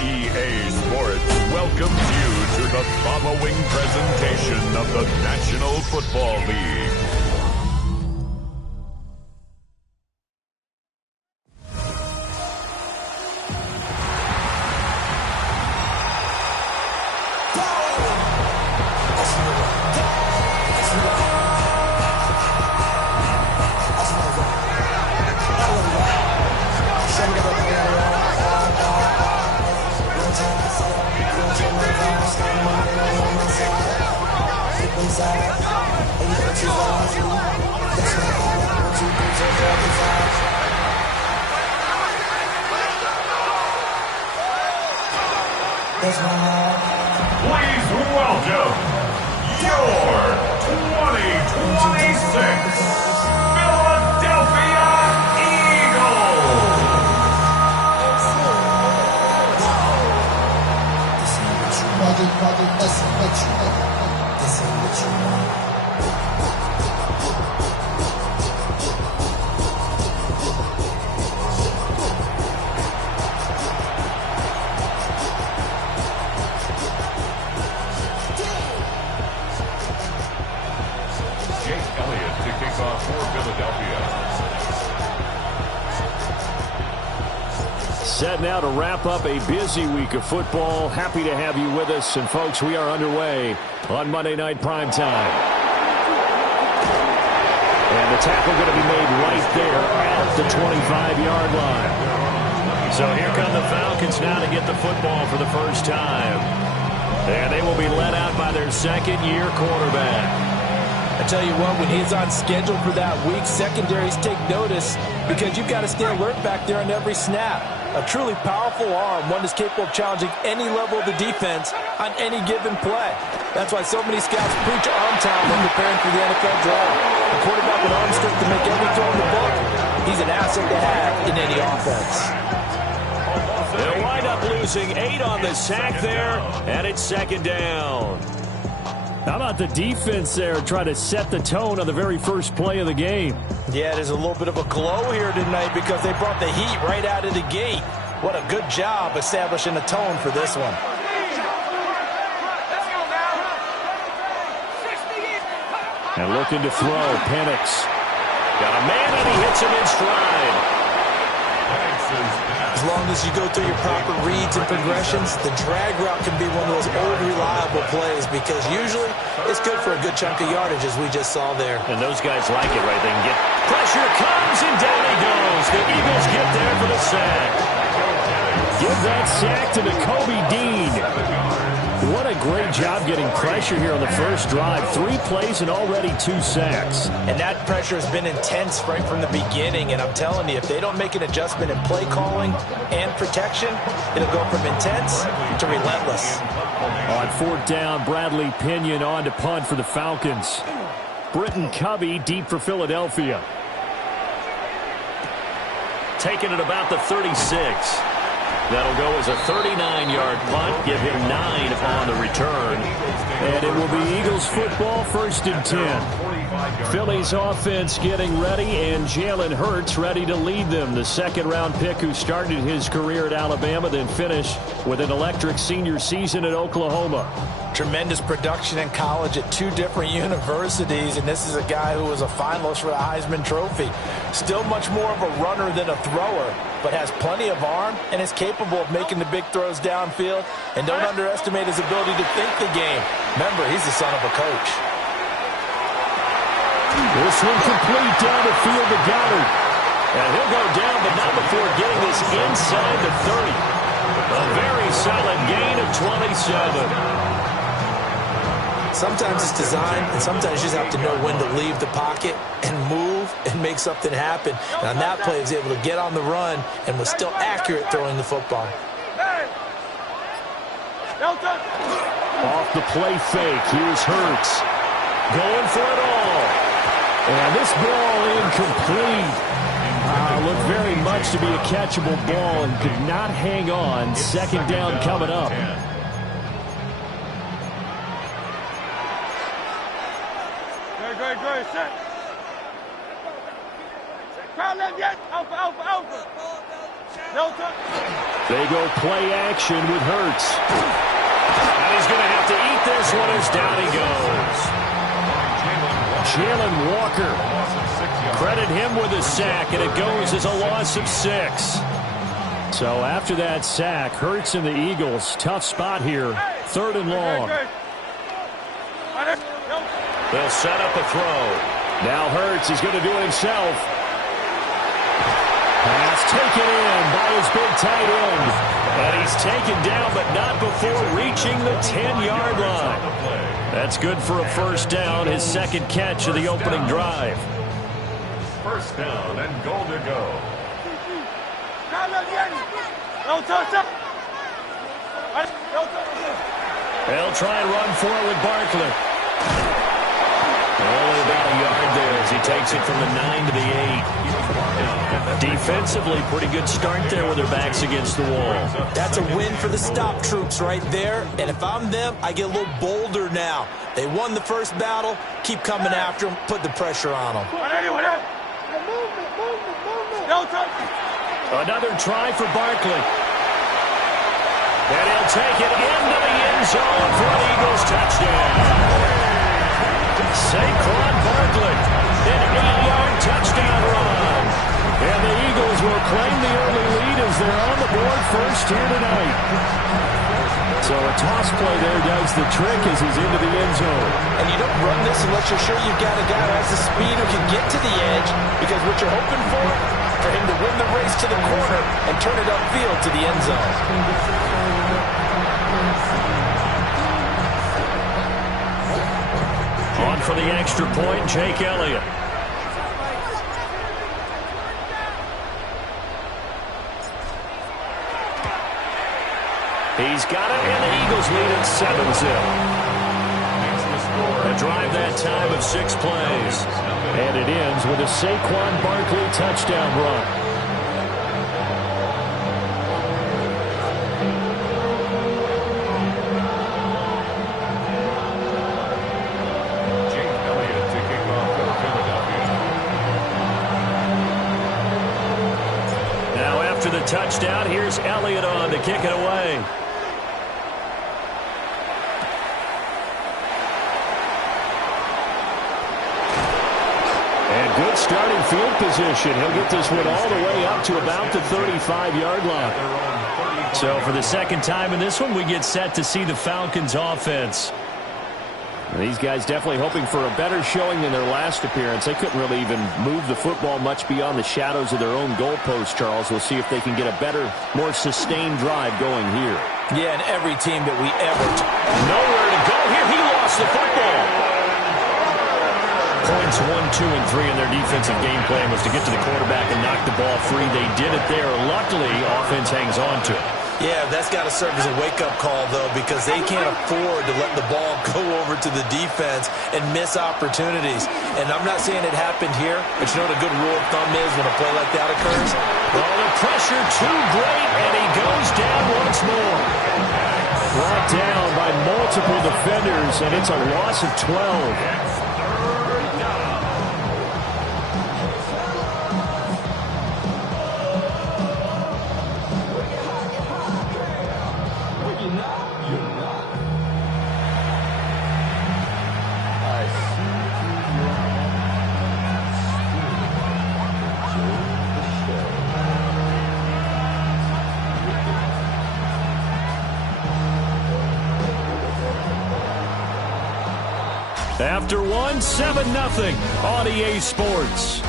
EA Sports welcomes you to the following presentation of the National Football League. Please welcome your 2026 Philadelphia Eagles. Set now to wrap up a busy week of football. Happy to have you with us. And, folks, we are underway on Monday Night Primetime. And the tackle going to be made right there at the 25-yard line. So here come the Falcons now to get the football for the first time. And they will be led out by their second-year quarterback. I tell you what, when he's on schedule for that week, secondaries take notice because you've got to stay alert back there on every snap. A truly powerful arm, one that's capable of challenging any level of the defense on any given play. That's why so many scouts preach arm time when preparing for the NFL draft. A quarterback with arm strength to make every throw in the book, he's an asset to have in any offense. They'll wind up losing 8 on the sack there, and it's second down. How about the defense there trying to set the tone on the very first play of the game? Yeah, there's a little bit of a glow here tonight because they brought the heat right out of the gate. What a good job establishing a tone for this one. And looking to throw, Penix. Got a man and he hits him in stride. As long as you go through your proper reads and progressions, the drag route can be one of those old reliable plays because usually it's good for a good chunk of yardage as we just saw there. And those guys like it, right? They can get pressure comes and down he goes. The Eagles get there for the sack. Give that sack to Nakobe Dean. What a great job getting pressure here on the first drive. 3 plays and already 2 sacks. And that pressure has been intense right from the beginning. And I'm telling you, if they don't make an adjustment in play calling and protection, it'll go from intense to relentless. On 4th down, Bradley Pinion on to punt for the Falcons. Britton Covey deep for Philadelphia. Taking it about the 36. That'll go as a 39-yard punt. Give him 9 on the return. And it will be Eagles football, 1st and 10. Philly's offense getting ready, and Jalen Hurts ready to lead them. The 2nd-round pick who started his career at Alabama, then finished with an electric senior season at Oklahoma. Tremendous production in college at 2 different universities, and this is a guy who was a finalist for the Heisman Trophy. Still much more of a runner than a thrower, but has plenty of arm and is capable of making the big throws downfield. And don't underestimate his ability to think the game. Remember, he's the son of a coach. This one complete down the field to Goddard. And he'll go down, but not before getting this inside the 30. A very solid gain of 27. Sometimes it's design, and sometimes you just have to know when to leave the pocket and move and make something happen. And on that play, he was able to get on the run and was still accurate throwing the football. Off the play fake, here's Hurts. Going for it all. And this ball incomplete. Looked very much to be a catchable ball and could not hang on. 2nd down coming up. They go play action with Hurts. And he's going to have to eat this one as down he goes. Jalen Walker. Credit him with a sack, and it goes as a loss of 6. So after that sack, Hurts and the Eagles, tough spot here. 3rd and long. They'll set up a throw. Now Hurts is going to do it himself. Pass taken in by his big tight end. And he's taken down, but not before reaching the 10-yard line. That's good for a 1st down, his 2nd catch of the opening drive. 1st down and goal to go. They'll try and run for it with Barkley. Only about a yard there as he takes it from the 9 to the 8. Defensively, pretty good start there with their backs against the wall. That's a win for the stop troops right there. And if I'm them, I get a little bolder now. They won the first battle. Keep coming after them. Put the pressure on them. Another try for Barkley. And he'll take it into the end zone for an Eagles touchdown. Saquon Barkley, an 8-yard touchdown run. And the Eagles will claim the early lead as they're on the board first here tonight. So a toss play there does the trick as he's into the end zone. And you don't run this unless you're sure you've got a guy who has the speed who can get to the edge, because what you're hoping for him to win the race to the corner and turn it upfield to the end zone. On for the extra point, Jake Elliott. He's got it, and the Eagles lead at 7-zip. A drive that time of 6 plays. And it ends with a Saquon Barkley touchdown run. after the touchdown. Here's Elliott on to kick it away. And good starting field position. He'll get this one all the way up to about the 35-yard line. So for the second time in this one, we get set to see the Falcons offense. And these guys definitely hoping for a better showing than their last appearance. They couldn't really even move the football much beyond the shadows of their own goalpost, Charles. We'll see if they can get a better, more sustained drive going here. Yeah, and every team that we ever... Nowhere to go here. He lost the football. Points 1, 2, and 3 in their defensive game plan was to get to the quarterback and knock the ball free. They did it there. Luckily, offense hangs on to it. Yeah, that's got to serve as a wake-up call, though, because they can't afford to let the ball go over to the defense and miss opportunities. And I'm not saying it happened here, but you know what a good rule of thumb is when a play like that occurs? Well, the pressure too great, and he goes down once more. Brought down by multiple defenders, and it's a loss of 12. After one, 7-0 on EA Sports.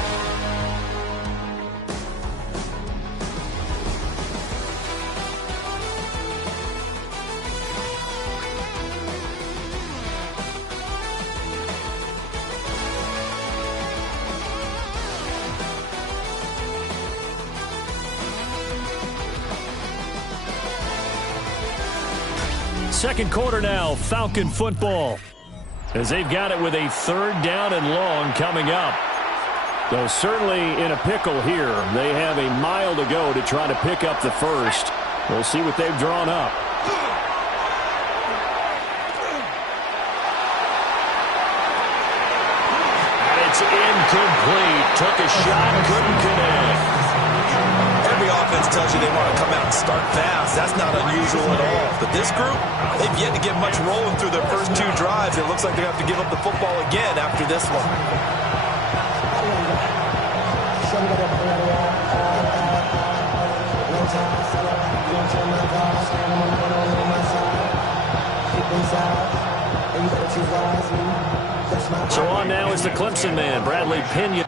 Second quarter now, Falcon football. As they've got it with a 3rd down and long coming up. Though certainly in a pickle here. They have a mile to go to try to pick up the first. We'll see what they've drawn up. And it's incomplete. Took a shot, couldn't connect. Every offense tells you they want to come out and start fast. That's not unusual at all. But this group, they've yet to get much rolling through their first 2 drives. It looks like they have to give up the football again after this one. So on now is the Clemson man, Bradley Pinion.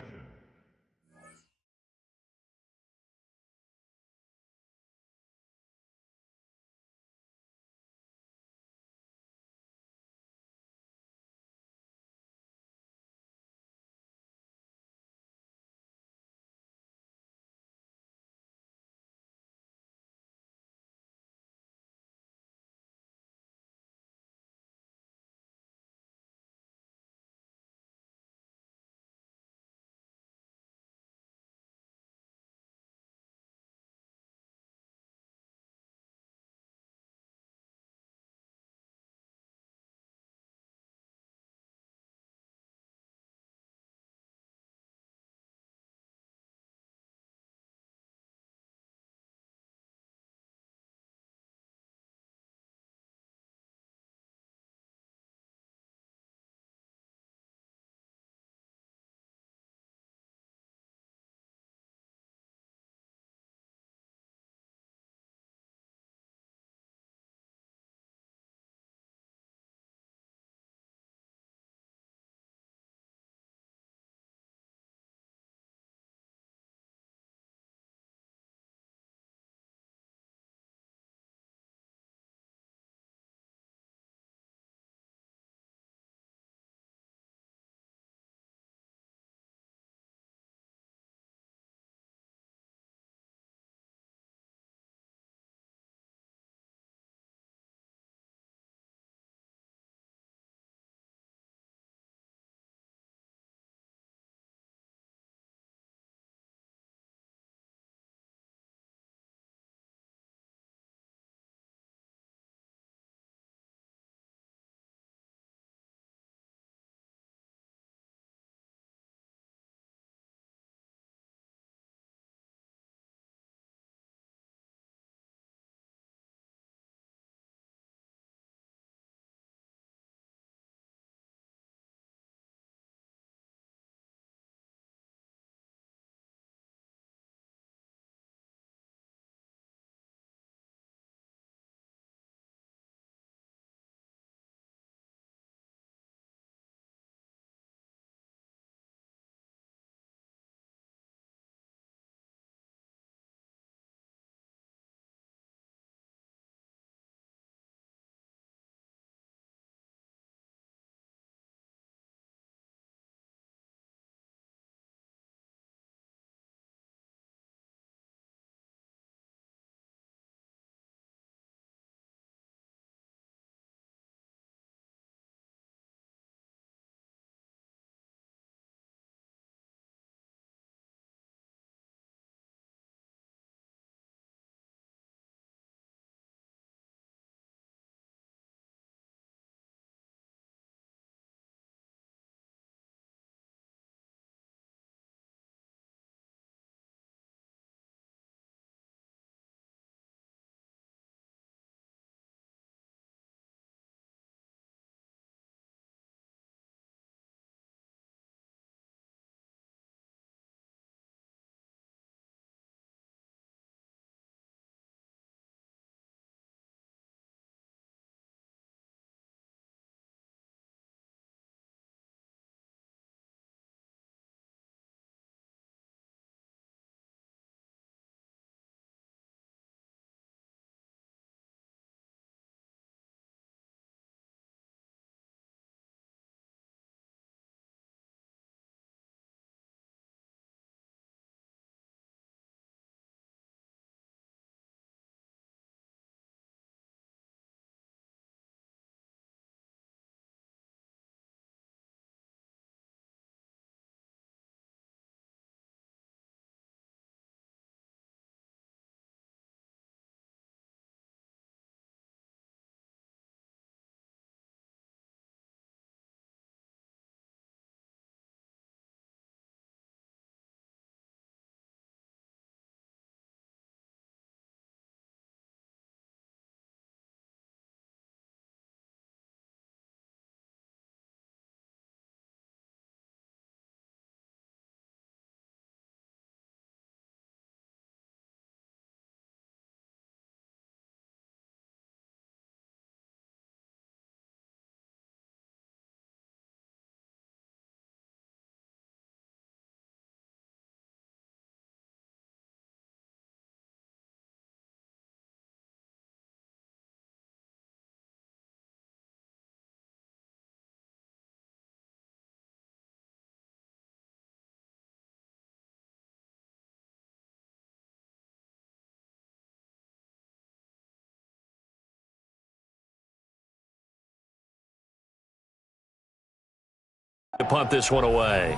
to punt this one away.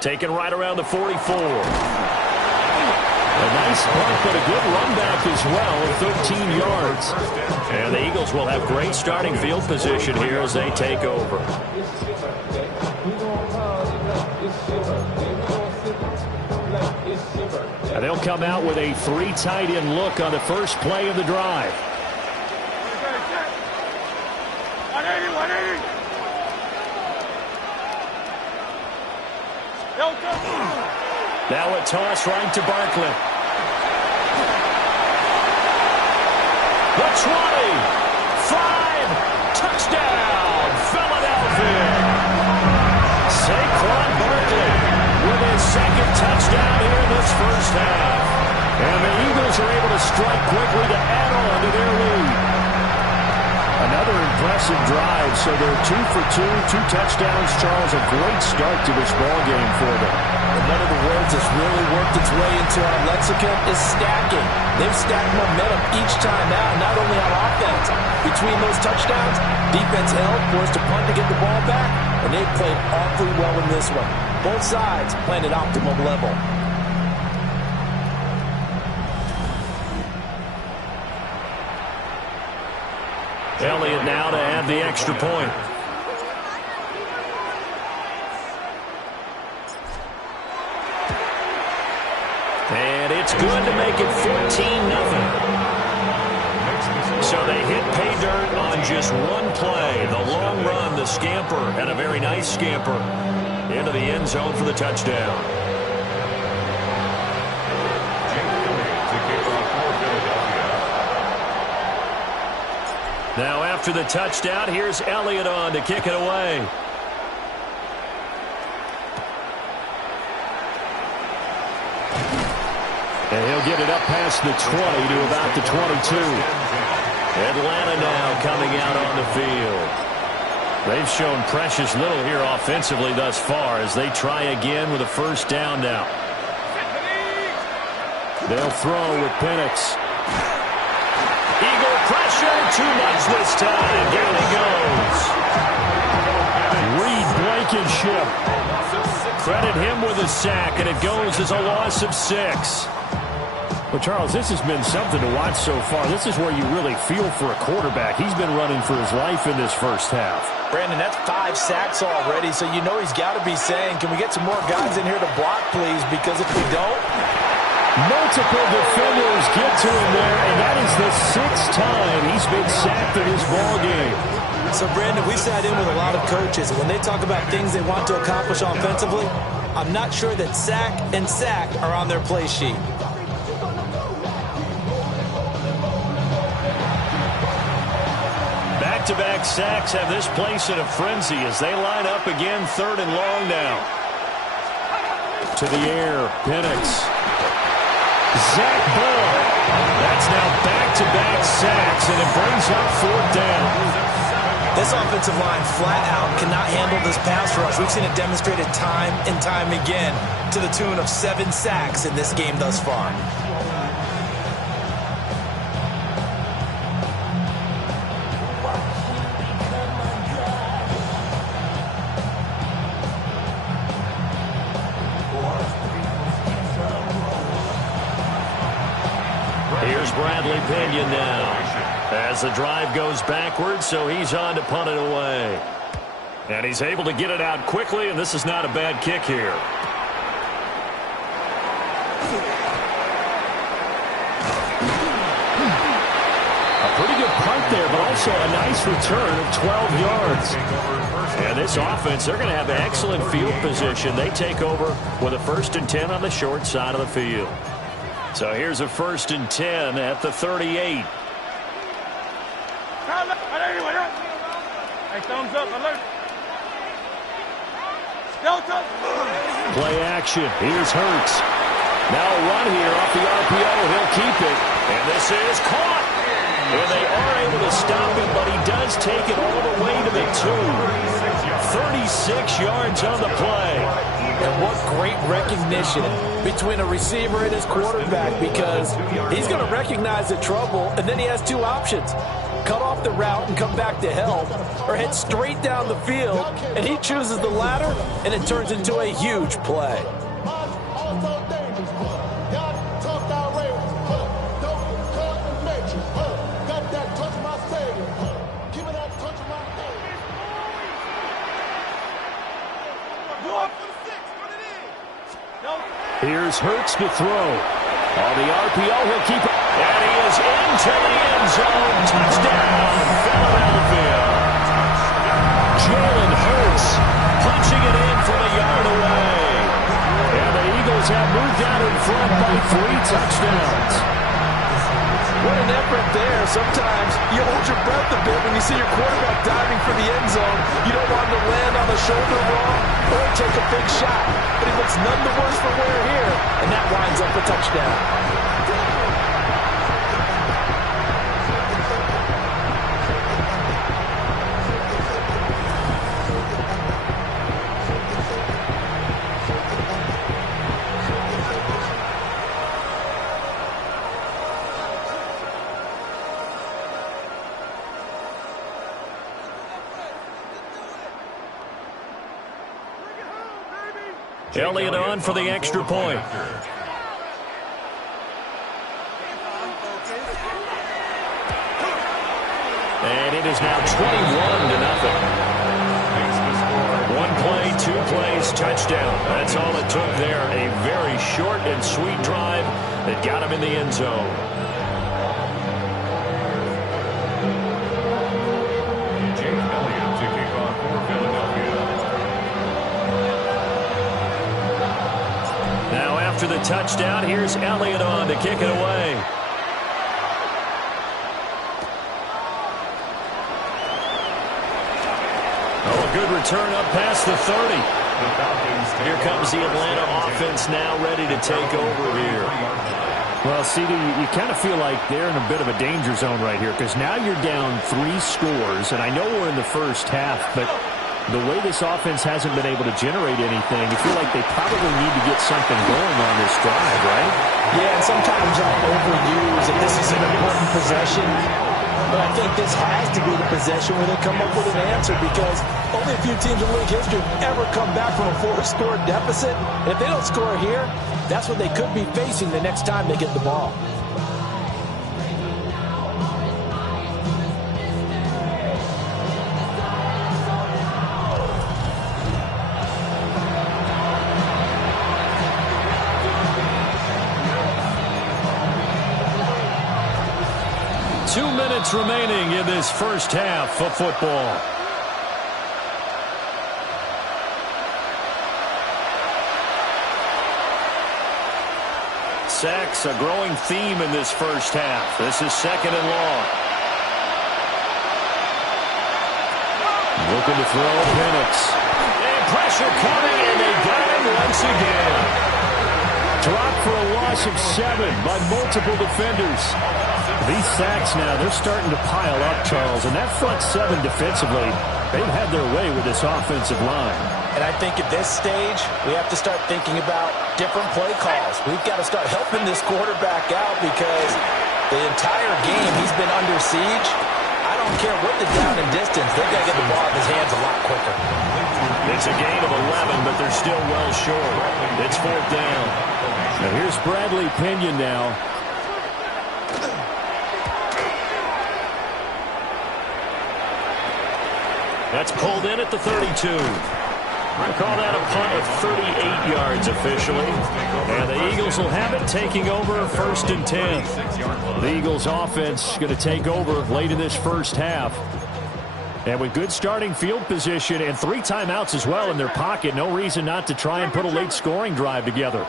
Taken right around the 44. A nice punt, but a good run back as well, 13 yards. And the Eagles will have great starting field position here as they take over. And they'll come out with a 3 tight end look on the first play of the drive. Now a toss right to Barkley. The 20, 5, touchdown, Philadelphia. Saquon Barkley with his second touchdown here in this first half. And the Eagles are able to strike quickly to add on to their lead. Another impressive drive, so they're 2 for 2, 2 touchdowns. Charles, a great start to this ball game for them. And one of the words that's really worked its way into our lexicon is stacking. They've stacked momentum each time out, not only on offense. Between those touchdowns, defense held, forced to punt to get the ball back, and they've played awfully well in this one. Both sides playing at optimum level. Elliott now to add the extra point. And it's good to make it 14-0. So they hit pay dirt on just one play. The long run, the scamper, and a very nice scamper into the end zone for the touchdown. Now after the touchdown, here's Elliott on to kick it away. And he'll get it up past the 20 to about the 22. Atlanta now coming out on the field. They've shown precious little here offensively thus far as they try again with a first down now. They'll throw with Penix. Eagle pressure, too much this time. Down he goes. Reed Blankenship. Credit him with a sack, and it goes as a loss of 6. Well, Charles, this has been something to watch so far. This is where you really feel for a quarterback. He's been running for his life in this first half. Brandon, that's 5 sacks already, so you know he's got to be saying, can we get some more guys in here to block, please? Because if we don't... Multiple defenders get to him there, and that is the 6th time he's been sacked in this ball game. So, Brandon, we sat in with a lot of coaches, and when they talk about things they want to accomplish offensively, I'm not sure that sack and sack are on their play sheet. Back-to-back sacks have this place in a frenzy as they line up again 3rd and long now. To the air, Penix. Zach Ball. That's now back-to-back sacks, and it brings up 4th down. This offensive line flat out cannot handle this pass rush. We've seen it demonstrated time and time again to the tune of 7 sacks in this game thus far. Here's Bradley Pinion now as the drive goes backwards, so he's on to punt it away. And he's able to get it out quickly, and this is not a bad kick here. A pretty good punt there, but also a nice return of 12 yards. And this offense, they're going to have excellent field position. They take over with a 1st and 10 on the short side of the field. So here's a 1st and 10 at the 38. Thumbs up, alert. Play action. Here's Hurts. Now a run here off the RPO. He'll keep it. And this is caught. And they are able to stop him, but he does take it all the way to the 2. 36 6 yards on the play. And what great recognition between a receiver and his quarterback, because he's going to recognize the trouble, and then he has two options. Cut off the route and come back to help, or head straight down the field, and he chooses the latter, and it turns into a huge play. Here's Hurts to throw. On the RPO, he'll keep it. And he is into the end zone. Touchdown, Philadelphia. Jalen Hurts punching it in from a yard away. And the Eagles have moved out in front by 3 touchdowns. What an effort there. Sometimes you hold your breath a bit when you see your quarterback diving for the end zone. You don't want him to land on the shoulder wrong or take a big shot. But he looks none the worse for wear here, and that winds up a touchdown. Elliott on for the extra point. And it is now 21-0. 1 play, 2 plays, touchdown. That's all it took there. A very short and sweet drive that got him in the end zone. After the touchdown, here's Elliott on to kick it away. Oh, a good return up past the 30. Here comes the Atlanta offense now ready to take over here. Well, CD, you kind of feel like they're in a bit of a danger zone right here, because now you're down 3 scores, and I know we're in the first half, but the way this offense hasn't been able to generate anything, you feel like they probably need to get something going on this drive, right? Yeah, and sometimes I'll overuse if this is an important possession. But I think this has to be the possession where they come up with an answer, because only a few teams in league history ever come back from a 4-score deficit. And if they don't score here, that's what they could be facing the next time they get the ball. 2 minutes remaining in this first half of football. Sacks, a growing theme in this first half. This is 2nd and long. Looking to throw, Penix. And pressure coming, and they got him once again. Dropped for a loss of 7 by multiple defenders. These sacks now, they're starting to pile up, Charles, and that front 7 defensively, they've had their way with this offensive line. And I think at this stage, we have to start thinking about different play calls. We've got to start helping this quarterback out, because the entire game he's been under siege. I don't care what the down and distance, they've got to get the ball in his hands a lot quicker. It's a gain of 11, but they're still well short. It's 4th down. Now here's Bradley Pinion now. That's pulled in at the 32. I call that a punt of 38 yards officially. And the Eagles will have it, taking over 1st and 10. The Eagles offense going to take over late in this first half. And with good starting field position and 3 timeouts as well in their pocket, no reason not to try and put a late scoring drive together.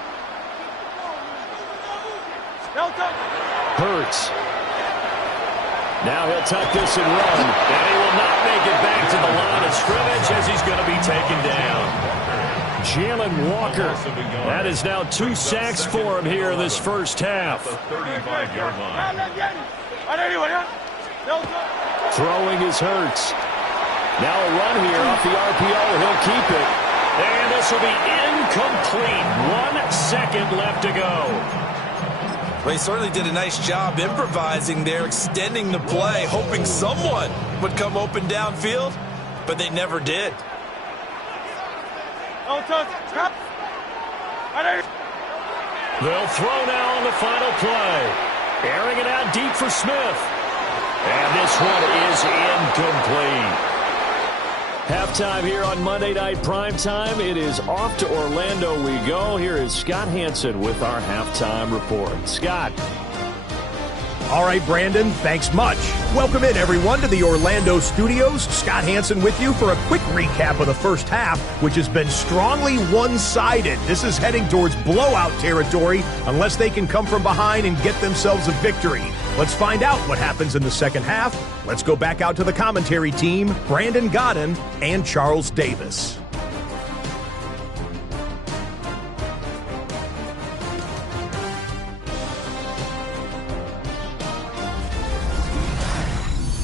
Hurts. Now he'll tuck this and run. And he will not make it back to the line of scrimmage as he's going to be taken down. Jalen Walker. That is now 2 sacks for him here in this first half. Throwing is Hurts. Now a run here off the RPO. He'll keep it. And this will be incomplete. 1 second left to go. Well, he certainly did a nice job improvising there, extending the play, hoping someone would come open downfield, but they never did. They'll throw now on the final play. Airing it out deep for Smith. And this one is incomplete. Halftime here on Monday Night Primetime. It is off to Orlando we go. Here is Scott Hansen with our halftime report. Scott. All right, Brandon, thanks much. Welcome in, everyone, to the Orlando studios. Scott Hansen with you for a quick recap of the first half, which has been strongly one-sided. This is heading towards blowout territory unless they can come from behind and get themselves a victory. Let's find out what happens in the second half. Let's go back out to the commentary team, Brandon Godden and Charles Davis.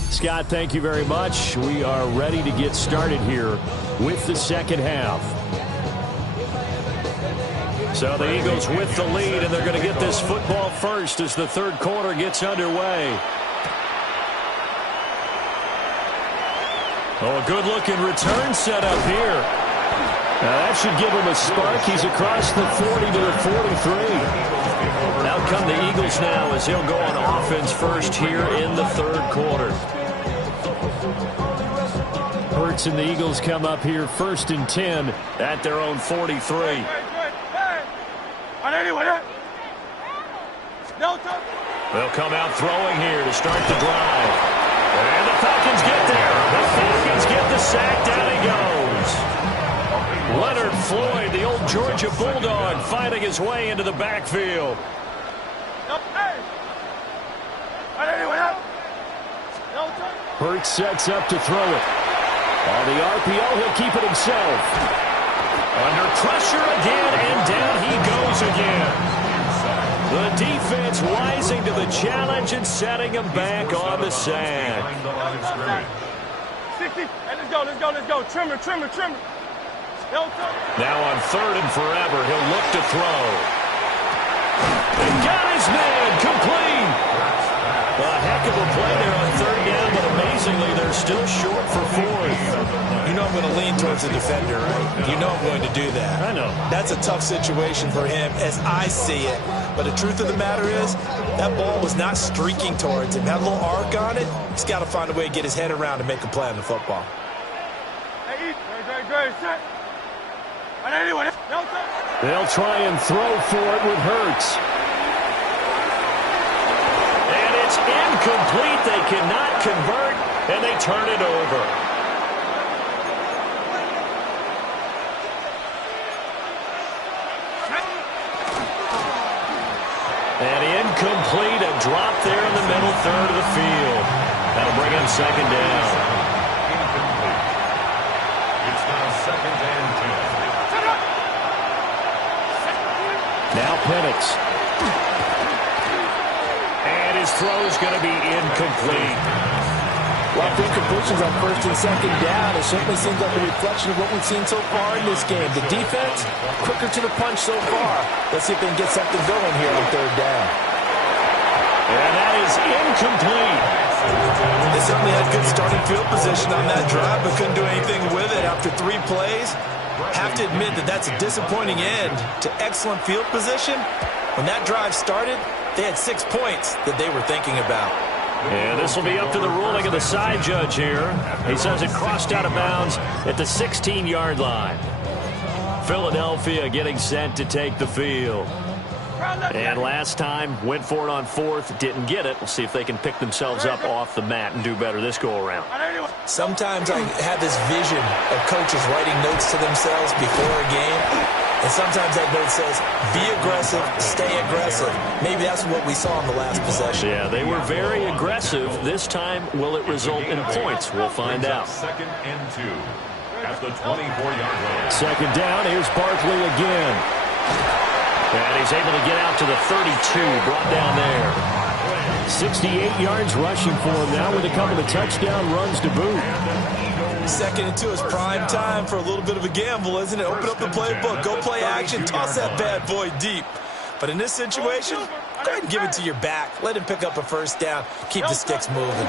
Scott, thank you very much. We are ready to get started here with the second half. So the Eagles with the lead, and they're going to get this football first as the third quarter gets underway. Oh, a good-looking return set up here. Now that should give him a spark. He's across the 40 to the 43. Out come the Eagles now as he'll go on offense first here in the third quarter. Hurts and the Eagles come up here 1st and 10 at their own 43. They'll come out throwing here to start the drive. And the Falcons get there. The Falcons get the sack. Down he goes. Leonard Floyd, the old Georgia Bulldog, fighting his way into the backfield. Hurts sets up to throw it. On the RPO, he'll keep it himself. Under pressure again, and down he goes again. The defense rising to the challenge and setting him back on the sack. 60. Hey, let's go. Trimmer. Now on 3rd and forever, he'll look to throw. And got his man complete. A heck of a play there on 3rd down, but amazingly, they're still short for 4th. You know I'm going to lean towards the defender, right? You know I'm going to do that. I know. That's a tough situation for him as I see it. But the truth of the matter is, that ball was not streaking towards him. Had a little arc on it. He's got to find a way to get his head around and make a play on the football. They'll try and throw for it with Hurts. And it's incomplete. They cannot convert, and they turn it over. And incomplete, a drop there in the middle third of the field. That'll bring him 2nd down. Incomplete. It's now 2nd and 10. Now Penix. And his throw's going to be incomplete. Well, for incompletions on 1st and 2nd down, it certainly seems like a reflection of what we've seen so far in this game. The defense, quicker to the punch so far. Let's see if they can get something going here on 3rd down. And that is incomplete. They certainly had good starting field position on that drive, but couldn't do anything with it after 3 plays. Have to admit that that's a disappointing end to excellent field position. When that drive started, they had 6 points that they were thinking about. And this will be up to the ruling of the side judge here. He says it crossed out of bounds at the 16-yard line. Philadelphia getting set to take the field. And last time, went for it on 4th, didn't get it. We'll see if they can pick themselves up off the mat and do better this go-around. Sometimes I have this vision of coaches writing notes to themselves before a game. And sometimes that note says, be aggressive, stay aggressive. Maybe that's what we saw in the last possession. Yeah, they were very aggressive. This time, will it result in points? We'll find out. 2nd and 2 at the 24-yard line. 2nd down, here's Barkley again. And he's able to get out to the 32, brought down there. 68 yards rushing for him now with a couple of touchdown runs to boot. Second into his prime time for a little bit of a gamble, isn't it? Open up the playbook, go play action, toss that bad boy deep. But in this situation, go ahead and give it to your back. Let him pick up a first down. Keep the sticks moving.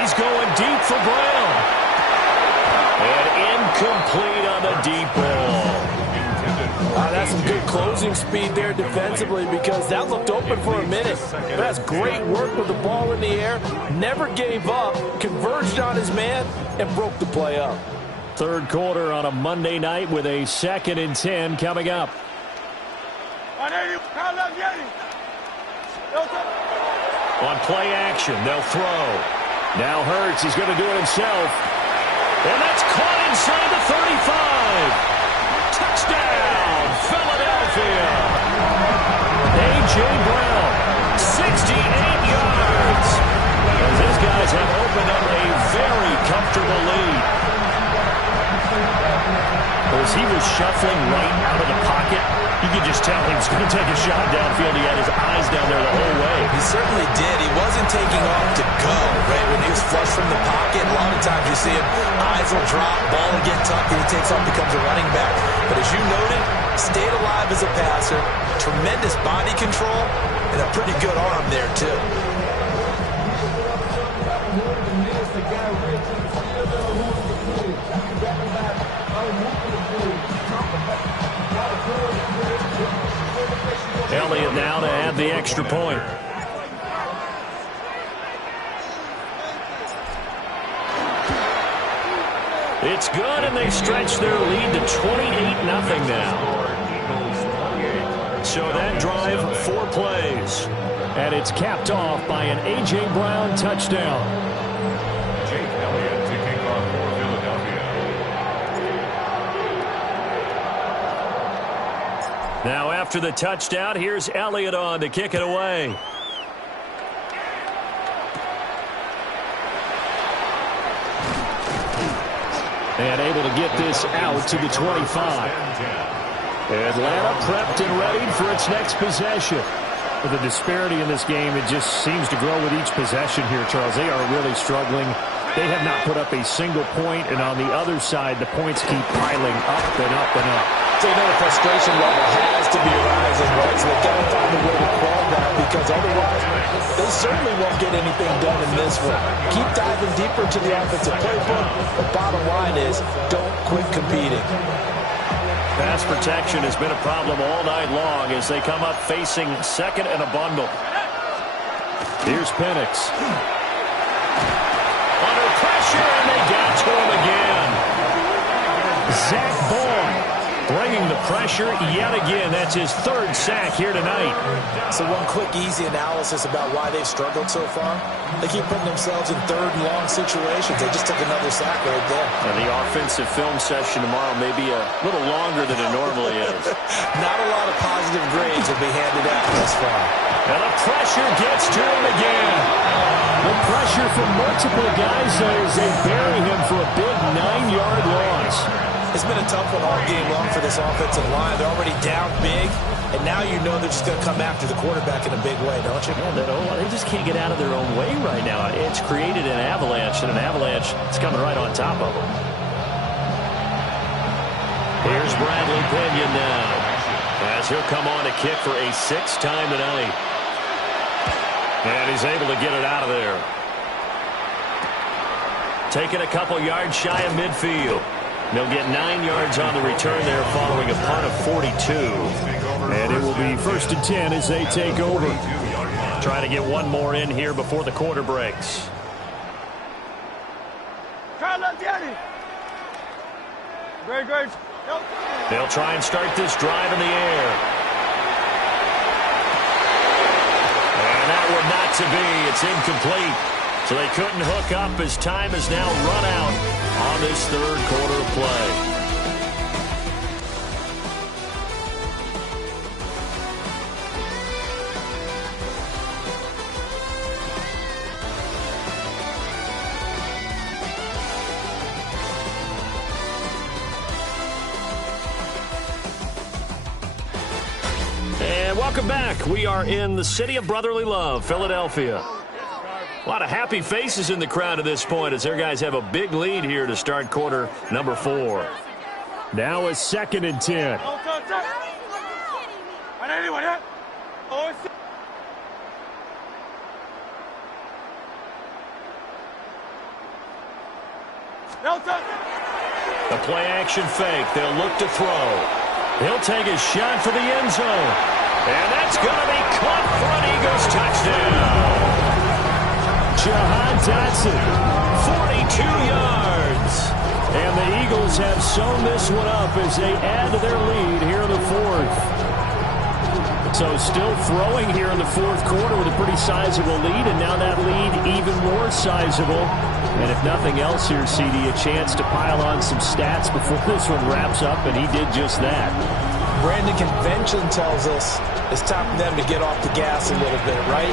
He's going deep for Brown. And incomplete on the deep ball. That's some good closing speed there defensively because that looked open for a minute. But that's great work with the ball in the air. Never gave up, converged on his man, and broke the play up. Third quarter on a Monday night with a 2nd and 10 coming up. On play action, they'll throw. Now Hurts, he's going to do it himself. And that's caught inside the 35. Touchdown, Philadelphia. A.J. Brown, 68 yards. As these guys have opened up a very comfortable lead. As he was shuffling right out of the pocket, you could just tell he was going to take a shot downfield. He had his eyes down there the whole way. He certainly did. He wasn't taking off to go, right? When he was flush from the pocket, a lot of times you see him, eyes will drop, ball will get tucked, and he takes off, becomes a running back. But as you noted, stayed alive as a passer, tremendous body control, and a pretty good arm there, too. Elliott now to add the extra point. It's good, and they stretch their lead to 28-0 now. So that drive, 4 plays. And it's capped off by an A.J. Brown touchdown. Jake Elliott to kick off for Philadelphia. Now after the touchdown, here's Elliott on to kick it away. And able to get this out to the 25. Atlanta prepped and ready for its next possession. With the disparity in this game, it just seems to grow with each possession here, Charles. They are really struggling. They have not put up a single point, and on the other side, the points keep piling up and up and up. So you know the frustration level has to be rising, right? So they've got to find a way to quell that because otherwise they certainly won't get anything done in this one. Keep diving deeper into the offensive playbook. The bottom line is don't quit competing. Pass protection has been a problem all night long as they come up facing second and a bundle. Here's Penix. Under pressure, and they got to him again. Zach Bourne bringing the pressure yet again. That's his 3rd sack here tonight. So one quick, easy analysis about why they've struggled so far. They keep putting themselves in 3rd and long situations. They just took another sack right there. And the offensive film session tomorrow may be a little longer than it normally is. Not a lot of positive grades will be handed out thus far. And the pressure gets to him again. The pressure from multiple guys as they bury him for a big 9-yard loss. It's been a tough one all game long for this offensive line. They're already down big, and now you know they're just going to come after the quarterback in a big way, don't you? Yeah, they just can't get out of their own way right now. It's created an avalanche, and an avalanche is coming right on top of them. Here's Bradley Pinion now, as he'll come on to kick for a 6th time tonight. And he's able to get it out of there. Taking a couple yards shy of midfield. They'll get 9 yards on the return there following a punt of 42. And it will be 1st and 10 as they take over. Trying to get one more in here before the quarter breaks. Great. They'll try and start this drive in the air. And that would not to be. It's incomplete. So they couldn't hook up as time has now run out on this 3rd quarter of play. And welcome back. We are in the city of brotherly love, Philadelphia. A lot of happy faces in the crowd at this point as their guys have a big lead here to start quarter number 4. Now a 2nd and 10. The play action fake. They'll look to throw. He'll take a shot for the end zone. And that's going to be caught for an Eagles touchdown. Jahan Dotson, 42 yards. And the Eagles have sewn this one up as they add to their lead here in the 4th. So still throwing here in the 4th quarter with a pretty sizable lead, and now that lead even more sizable. And if nothing else here, CD, a chance to pile on some stats before this one wraps up, and he did just that. Brandon, convention tells us it's time for them to get off the gas a little bit, right?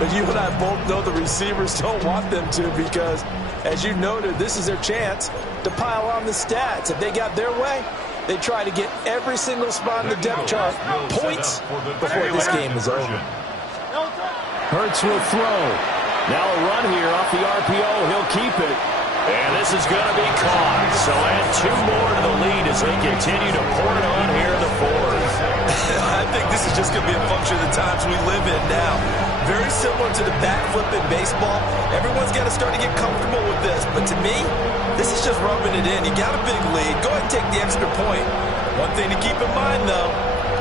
But you and I both know the receivers don't want them to because, as you noted, this is their chance to pile on the stats. If they got their way, they try to get every single spot in the depth chart points before this game is over. Hurts will throw. Now a run here off the RPO. He'll keep it. And this is going to be caught. So add 2 more to the lead as they continue to pour it on here in the 4th. I think this is just going to be a function of the times we live in now. Very similar to the bat flip in baseball. Everyone's got to start to get comfortable with this. But to me, this is just rubbing it in. You got a big lead. Go ahead and take the extra point. One thing to keep in mind, though,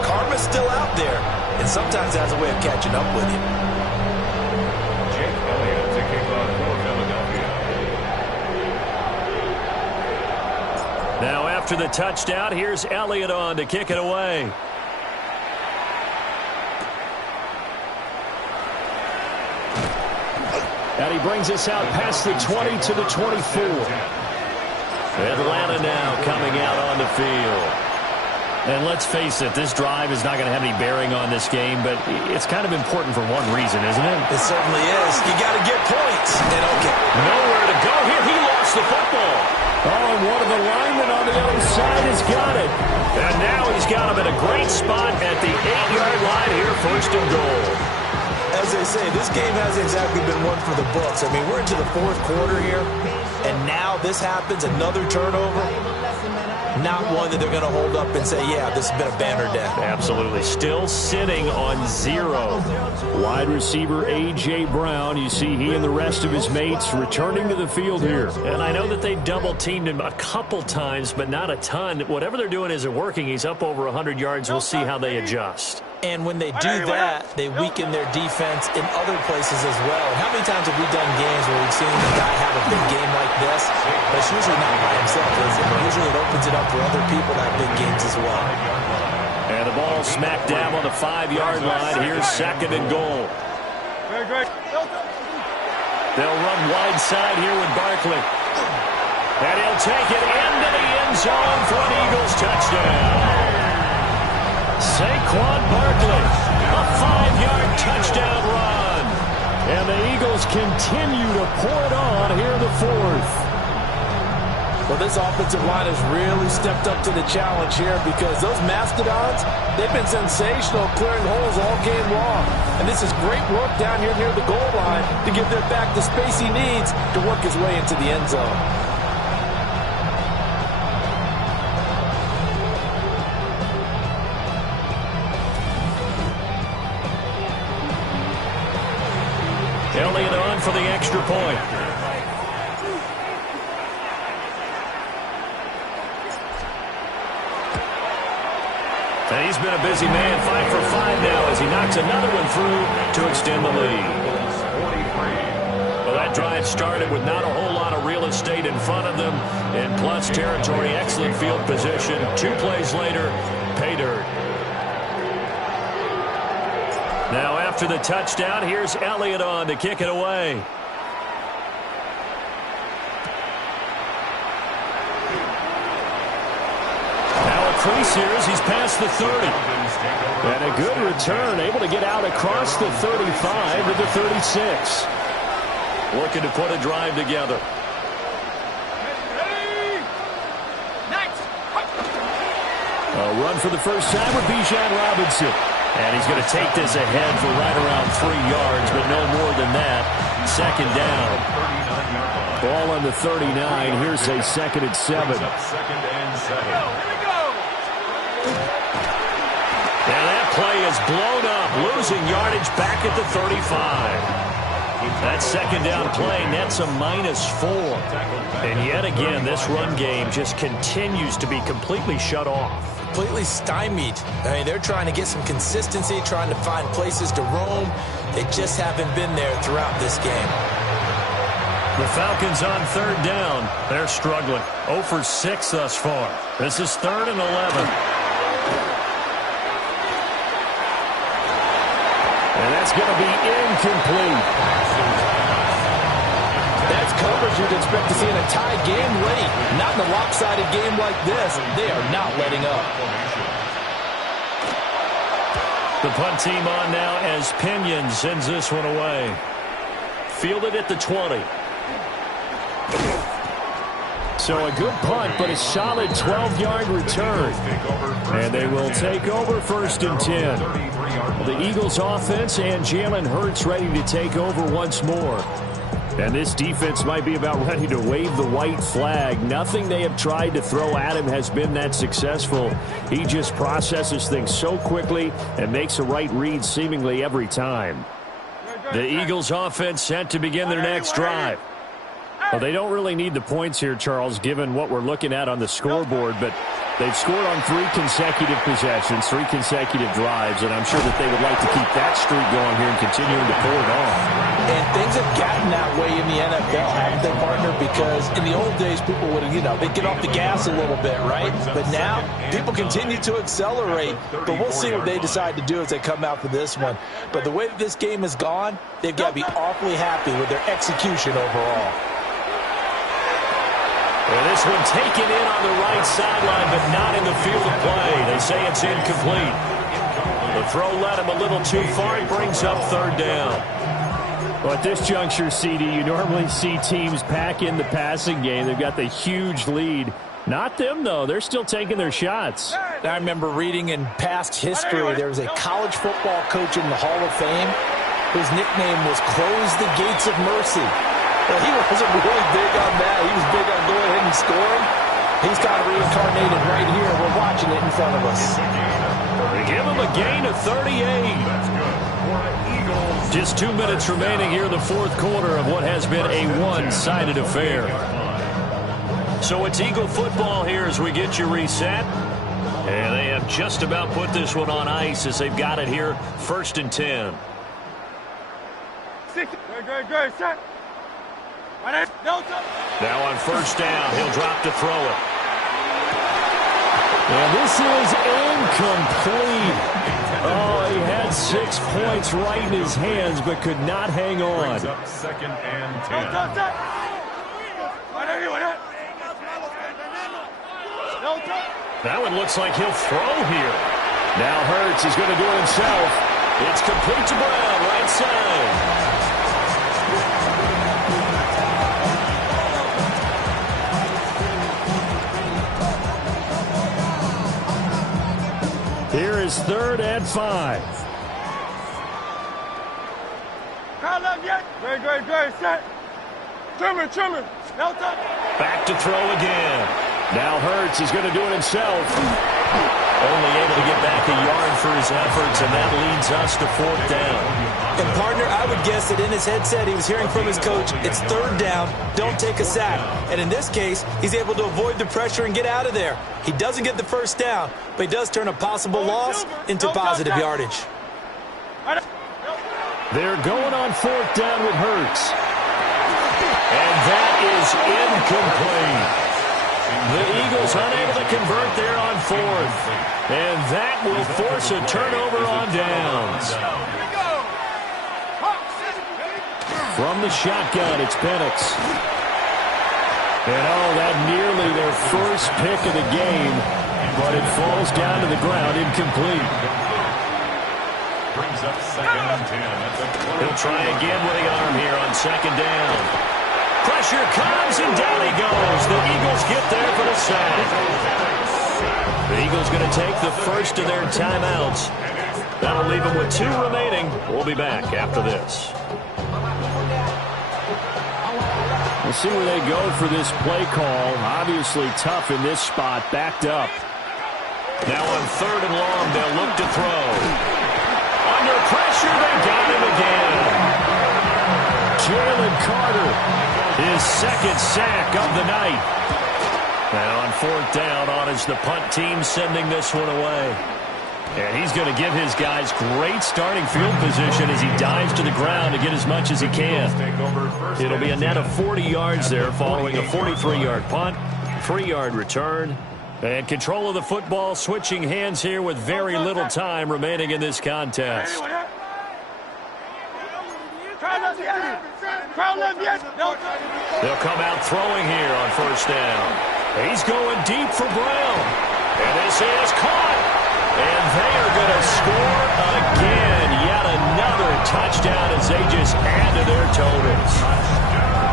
karma's still out there. And sometimes has a way of catching up with you. Now after the touchdown, here's Elliott on to kick it away. And he brings us out past the 20 to the 24. Atlanta now coming out on the field. And let's face it, this drive is not going to have any bearing on this game, but it's kind of important for one reason, isn't it? It certainly is. You got to get points. And okay, nowhere to go here. He lost the football. Oh, and one of the linemen on the other side has got it. And now he's got him in a great spot at the 8-yard line here, 1st and goal. As they say, this game hasn't exactly been one for the books. I mean, we're into the 4th quarter here, and now this happens, another turnover. Not one that they're going to hold up and say, yeah, this has been a banner day. Absolutely. Still sitting on 0. Wide receiver A.J. Brown, you see he and the rest of his mates returning to the field here. And I know that they've double-teamed him a couple times, but not a ton. Whatever they're doing isn't working. He's up over 100 yards. We'll see how they adjust. And when they do that, they weaken their defense in other places as well. How many times have we done games where we've seen a guy have a big game like this? But it's usually not by himself, is it? Usually it opens it up for other people to have big games as well. And the ball smack dab on the 5-yard line. Here's 2nd and goal. They'll run wide side here with Barkley. And he'll take it into the end zone for an Eagles touchdown. Saquon Barkley, a 5-yard touchdown run. And the Eagles continue to pour it on here in the 4th. Well, this offensive line has really stepped up to the challenge here because those Mastodons, they've been sensational clearing holes all game long. And this is great work down here near the goal line to give their back the space he needs to work his way into the end zone. Elliott on for the extra point. And he's been a busy man, 5 for 5 now as he knocks another one through to extend the lead. Well, that drive started with not a whole lot of real estate in front of them in plus territory. Excellent field position. 2 plays later, pay dirt. Now after the touchdown, here's Elliott on to kick it away. Now a crease here as he's past the 30. And a good return, able to get out across the 35 to the 36. Looking to put a drive together. A run for the first time with Bijan Robinson. And he's going to take this ahead for right around 3 yards, but no more than that. second down. Ball on the 39. Here's a 2nd and 7. Here we go. And that play is blown up, losing yardage back at the 35. That second down play nets a -4. And yet again, this run game just continues to be completely shut off. Completely stymied. I mean, they're trying to get some consistency, trying to find places to roam. They just haven't been there throughout this game. The Falcons on 3rd down. They're struggling. 0 for 6 thus far. This is 3rd and 11. And that's going to be incomplete. That's coverage you'd expect to see in a tie game late. Not in a lopsided game like this. They are not letting up. The punt team on now as Pinion sends this one away. Fielded at the 20. So a good punt, but a solid 12-yard return. And they will take over 1st and 10. The Eagles offense and Jalen Hurts ready to take over once more. And this defense might be about ready to wave the white flag. Nothing they have tried to throw at him has been that successful. He just processes things so quickly and makes the right read seemingly every time. The Eagles offense set to begin their next drive. Well, they don't really need the points here, Charles, given what we're looking at on the scoreboard, but they've scored on 3 consecutive possessions, 3 consecutive drives, and I'm sure that they would like to keep that streak going here and continuing to pull it off. And things have gotten that way in the NFL, haven't they, partner? Because in the old days, people would, they'd get off the gas a little bit, right? But now, people continue to accelerate. But we'll see what they decide to do as they come out for this one. But the way that this game has gone, they've got to be awfully happy with their execution overall. Well, this one taken in on the right sideline, but not in the field of play. They say it's incomplete. The throw led him a little too far. It brings up 3rd down. Well, at this juncture, CD, you normally see teams pack in the passing game. They've got the huge lead. Not them, though. They're still taking their shots. I remember reading in past history, there was a college football coach in the Hall of Fame whose nickname was Close the Gates of Mercy. Well, he wasn't really big on that. He was big on going ahead and scoring. He's kind of reincarnated right here. We're watching it in front of us. They give him a gain of 38. Just 2 minutes remaining here in the 4th quarter of what has been a one-sided affair. So it's Eagle football here as we get you reset. And they have just about put this one on ice as they've got it here, 1st and 10. Good, set. Now on 1st down, he'll drop to throw it. And this is incomplete. Oh, he had 6 points right in his hands, but could not hang on. 2nd and 10. That one looks like he'll throw here. Now Hurts is going to do it himself. It's complete to Brown, right side. Here is 3rd and 5. Good, set. Trimmer. Back to throw again. Now Hurts is going to do it himself. Only able to get back a yard for his efforts, and that leads us to 4th down. And, partner, I would guess that in his headset he was hearing from his coach, it's 3rd down, don't take a sack. And in this case, he's able to avoid the pressure and get out of there. He doesn't get the 1st down, but he does turn a possible loss into positive yardage. They're going on 4th down with Hurts. And that is incomplete. The Eagles unable to convert there on 4th. And that will force a turnover on downs. From the shotgun, it's Penix. And that nearly their first pick of the game, but it falls down to the ground incomplete. Brings up 2nd and 10. He'll try again with the arm here on 2nd down. Pressure comes, and down he goes. The Eagles get there for the sack. The Eagles going to take the first of their timeouts. That'll leave them with 2 remaining. We'll be back after this. We'll see where they go for this play call. Obviously tough in this spot, backed up. Now on 3rd and long, they'll look to throw. Under pressure, they got him again. Jalen Carter, his 2nd sack of the night. And on 4th down, on is the punt team sending this one away. And he's going to give his guys great starting field position as he dives to the ground to get as much as he can. It'll be a net of 40 yards there following a 43-yard punt, 3-yard return. And control of the football switching hands here with very little time remaining in this contest. They'll come out throwing here on 1st down. He's going deep for Brown. And this is caught. And they are going to score again. Yet another touchdown as they just add to their totals.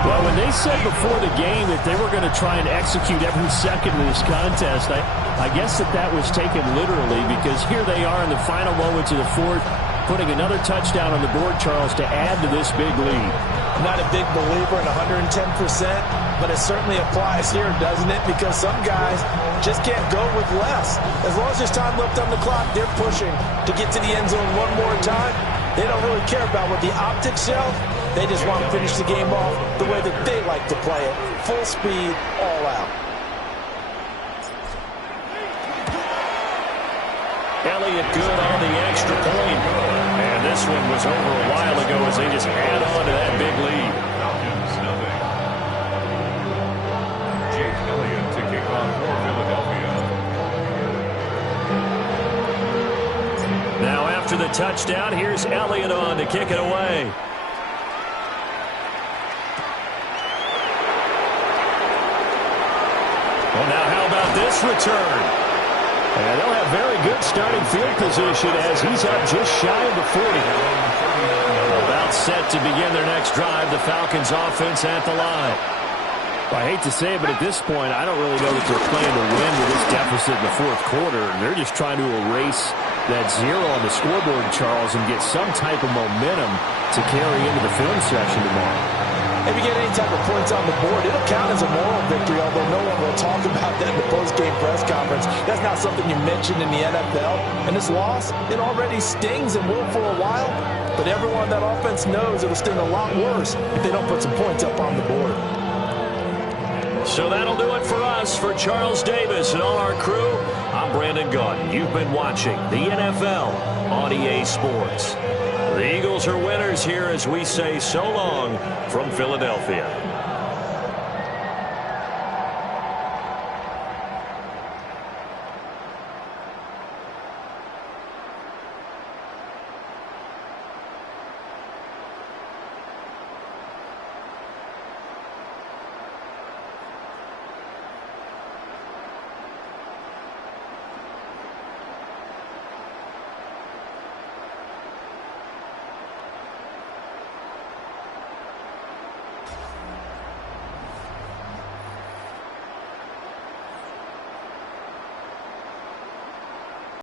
Well, when they said before the game that they were going to try and execute every second of this contest, I guess that was taken literally, because here they are in the final moments of the 4th, putting another touchdown on the board, Charles, to add to this big lead. Not a big believer in 110%, but it certainly applies here, doesn't it? Because some guys just can't go with less. As long as there's time left on the clock, they're pushing to get to the end zone one more time. They don't really care about what the optics show. They just want to finish the game off the way that they like to play it. Full speed, all out. Elliott good on the extra point. And this one was over a while ago as they just add on to that big lead. Falcons, nothing. Jake Elliott to kick off for Philadelphia. Now after the touchdown, here's Elliott on to kick it away. Well, now how about this return? And they'll have very good starting field position as he's up just shy of the 40. About set to begin their next drive, the Falcons offense at the line. I hate to say it, but at this point, I don't really know that they're playing to win with this deficit in the 4th quarter. And they're just trying to erase that 0 on the scoreboard, Charles, and get some type of momentum to carry into the film session tomorrow. If you get any type of points on the board, it'll count as a moral victory, although no one will talk about that in the post-game press conference. That's not something you mentioned in the NFL. And this loss, it already stings and will for a while, but everyone on that offense knows it'll sting a lot worse if they don't put some points up on the board. So that'll do it for us. For Charles Davis and all our crew, I'm Brandon Gaudin. You've been watching the NFL on EA Sports. The Eagles are winners here as we say so long from Philadelphia.